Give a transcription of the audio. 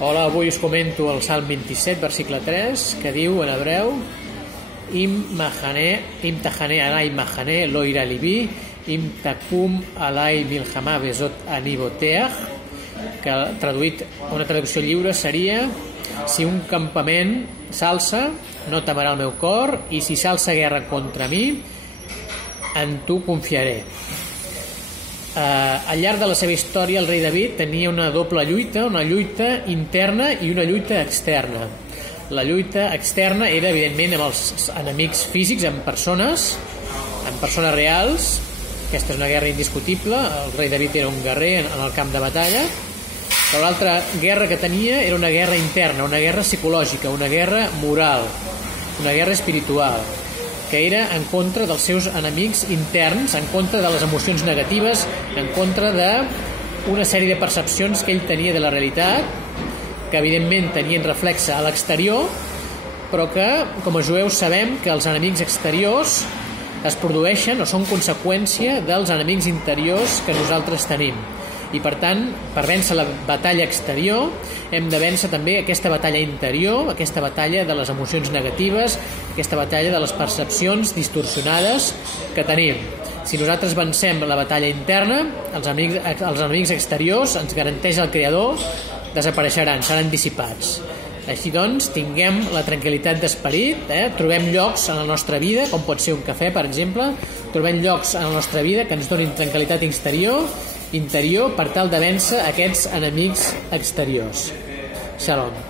Hola, avui us comento el Salm 27, versicle 3, que diu en hebreu: Im tahané alai mahané lo ira libi, im takum alai milhamá bezot aniboteach, que traduït, una traducció lliure seria: si un campament s'alça, no temerà el meu cor, i si s'alça guerra contra mi, en tu confiaré. Al llarg de la seva història el rei David tenia una doble lluita, una lluita interna i una lluita externa. La lluita externa era evidentment amb els enemics físics, amb persones reals. Aquesta és una guerra indiscutible. El rei David era un guerrer en el camp de batalla, però l'altra guerra que tenia era una guerra interna, una guerra psicològica, una guerra moral, una guerra espiritual, que era en contra dels seus enemics interns, en contra de les emocions negatives, en contra d'una sèrie de percepcions que ell tenia de la realitat, que evidentment tenien reflexe a l'exterior, però que com a jueus sabem que els enemics exteriors es produeixen o són conseqüència dels enemics interiors que nosaltres tenim. I per tant, per vèncer la batalla exterior hem de vèncer també aquesta batalla interior, aquesta batalla de les emocions negatives, aquesta batalla de les percepcions distorsionades que tenim. Si nosaltres vencem la batalla interna, els enemics exteriors, ens garanteix el Creador, desapareixeran, seran dissipats. Així doncs, tinguem la tranquil·litat d'esperit, trobem llocs en la nostra vida, com pot ser un cafè, per exemple, trobem llocs en la nostra vida que ens donin tranquil·litat interior per tal de vèncer aquests enemics exteriors. Shalom.